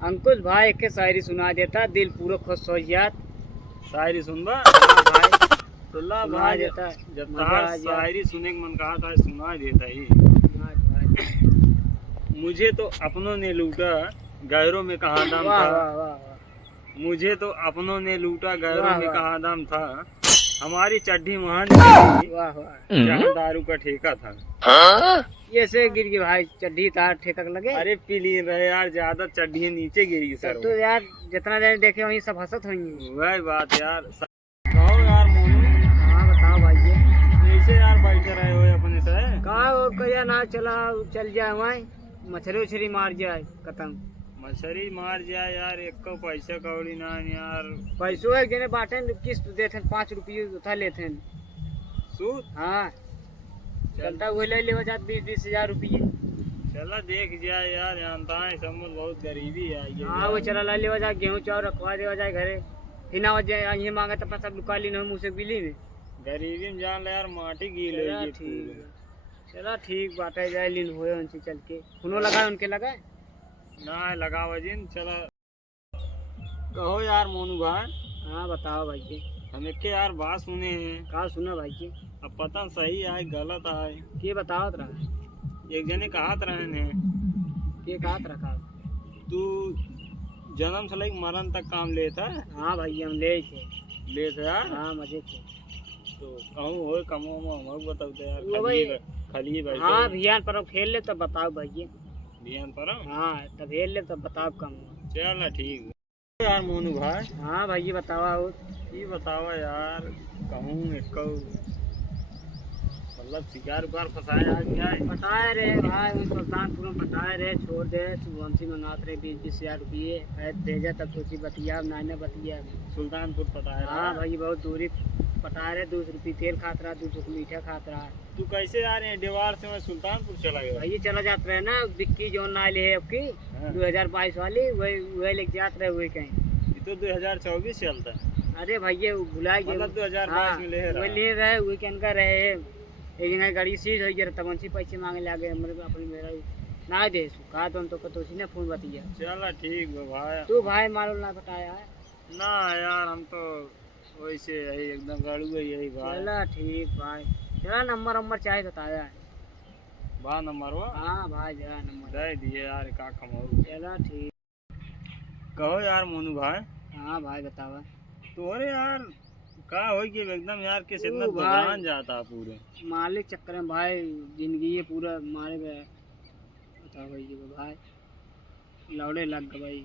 अंकुश भाई के शायरी सुना देता, दिल पूरा खुश हो जात। शायरी सुनबा भाई तो ला सुना भाई, देता, जब मजा तार आ जाए। शायरी सुने के मन कहा था सुना देता ही। मुझे तो अपनों ने लूटा गैरों में कहाँ दाम वाह था। वाह वाह वाह। मुझे तो अपनों ने लूटा गैरों वाह, में वाह। कहाँ दाम था। हमारी चड्ढी महान थी, वाह वाह। जहाँ दारू का ठेका था। ये से गिर गई भाई, चड्ढी तार ठेकक लगे। अरे पी लिए रहे यार, ज्यादा चड्ढी नीचे गिरी सर। तब तो यार जितना देर देखे वही सब हंसत होंगे। वही बात यार। कहो यार मोनू, हाँ बताओ भाई ये। ऐसे यार बैठे रहे हो अपने से। कहा वो कहिया ना चला चल जाए वहीं, मछली उछली मार जाए खत्म। मछली मार जाए यार, एक को पैसा कौड़ी ना यार। पैसों एक जने बांटे किस्त देते 5 रुपये उठा लेते। सूद हाँ चलता हुए ले ले 20-20 हजार रुपये। चला देख जाए यार, जानता है सब में बहुत गरीबी है ये। हाँ वो चला ला ले जाए, गेहूँ चावल रखवा दे जाए घरे। हिना वजह ये मांगा तो पैसा लुका ली ना मुँह से बिली में। गरीबी में जान ले यार, माटी गील चला है ये ठीक पूरे। चला ठीक बात है, जाए लीन हुए उनसे चल के फोनो लगा उनके लगा। ना लगा वजिन चला। कहो यार मोनू भाई, हाँ बताओ भाई जी। हम एक यार बात सुने हैं। कहा सुना भाई जी। अब पता सही है गलत है। के बताओ रहा एक जने कहत रहे ने, के कहा रखा। तू जन्म से लेकर मरण तक काम लेता है। हाँ भाई हम ले थे। लेता यार। हाँ मजे थे। तो कहूँ हो कमो हम बताओ तो यार। वो भाई खाली भाई। हाँ भियान पर खेल ले तो बताओ भाई जी। ध्यान पर। हाँ तब खेल ले तो बताओ कम। चल ठीक है यार मोनू भाई। हाँ भाई जी बताओ। ये बतावा यार, कहूँ एक मतलब शिकार उकार फंसाया आज क्या है। पटाए रे भाई उन सुल्तानपुर में पटाए रे, छोड़ दे वंशी मंगाते रहे 20-20 हजार रुपये भेजा तब सोची बतिया नाने बतिया। सुल्तानपुर पटाया। हाँ भाई बहुत दूरी पटाए रहे, 200 रुपये तेल खात रहा, 200 मीठा खात रहा। तू कैसे आ रहे हैं देवार से? मैं सुल्तानपुर चला गया भाई चला जाते रहे ना, बिक्की जो नाले है आपकी हाँ। 2022 वाली वही लेके जाते रहे, वही कहीं। ये तो 2024 चलता है। अरे भैया भुला गए मतलब 2022 में ले रहा। वो ले रहे वीकेंड का रहे। एक जगह गाड़ी सीज हो गया तब उनसे पैसे मांगे लगे हमरे अपने मेरा ना दे कहा तो कतोसी ने फोन बतिया। चला ठीक है भाई। तू भाई मालूम ना बताया है ना यार, हम तो वैसे यही एकदम गाड़ू यही भाई। चला ठीक भाई। चला नंबर चाहिए बताया है। बा नंबर वो। हाँ भाई जरा नंबर दे दिए यार, का कमाऊ। चला ठीक। कहो यार मोनू भाई। हाँ भाई बतावा। तो अरे यार का हो कि एकदम यार किस इतना ओ भाई। दुकान जाता पूरे। मालिक चक्कर में भाई जिंदगी ये पूरा मारे गए। बताओ भाई ये भाई लौड़े लग गए भाई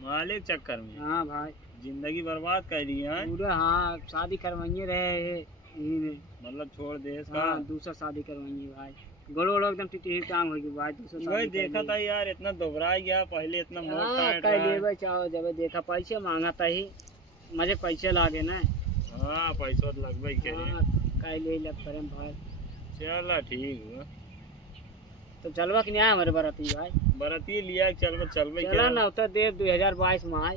मालिक चक्कर में। हाँ भाई जिंदगी बर्बाद कर दी है। पूरा। हाँ शादी करवाइए रहे यहीं में। मतलब छोड़ दे इसका। हाँ दूसरा शादी करवाइए भाई। गोड़ो गोड़ो एकदम टिटी टांग हो गई भाई, दूसरा वही शादी देखा था यार, इतना दुबरा गया पहले, इतना मोटा कह लिए भाई चाहो जब देखा पैसे मांगा था ही मजे पैसे लागे ना। हाँ पैसा तो लगभग करे। हाँ कह लिए लग करे भाई। चला ठीक है। तो चलवा कि नहीं आया हमारे बराती भाई। बराती लिया चल चलबे चला ना उतर देव 2022 में आए।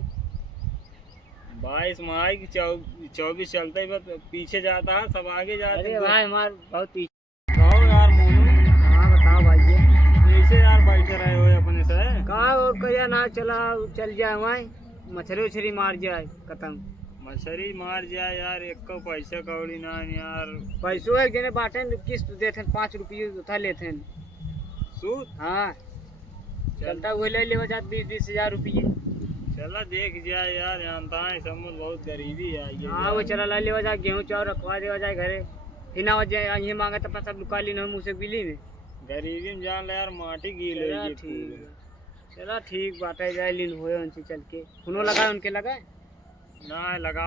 22 माई की 24 चलता ही बस पीछे जाता है, सब आगे जाते अरे हैं। भाई हमारे बहुत पीछे। कहो यार मोनू, हाँ बताओ भाई ये। ऐसे यार बैठे रहे हो अपने से। कहा वो कहिया ना चला चल जाए वहीं, मछली उछली मार जाए खत्म। मछली मार जाए यार, एक को पैसा कौड़ी ना यार। पैसों एक जने बांटे किस्त देते 5 रुपये उठा लेते। सूद। हाँ चलता हुए ले ले 20-20 हजार रुपये। चला देख जाए यार, जानता है सब में बहुत गरीबी है ये। हाँ वो चला ला ले जाए, गेहूँ चावल रखवा दे जाए घरे। हिना वजह ये मांगा तो पैसा लुका ली ना मुँह से बिली में। गरीबी में जान ले यार, माटी गील है ये ठीक पूरे। चला ठीक बात है, जाए लीन हुए उनसे चल के फोनो लगा उनके लगा। ना लगा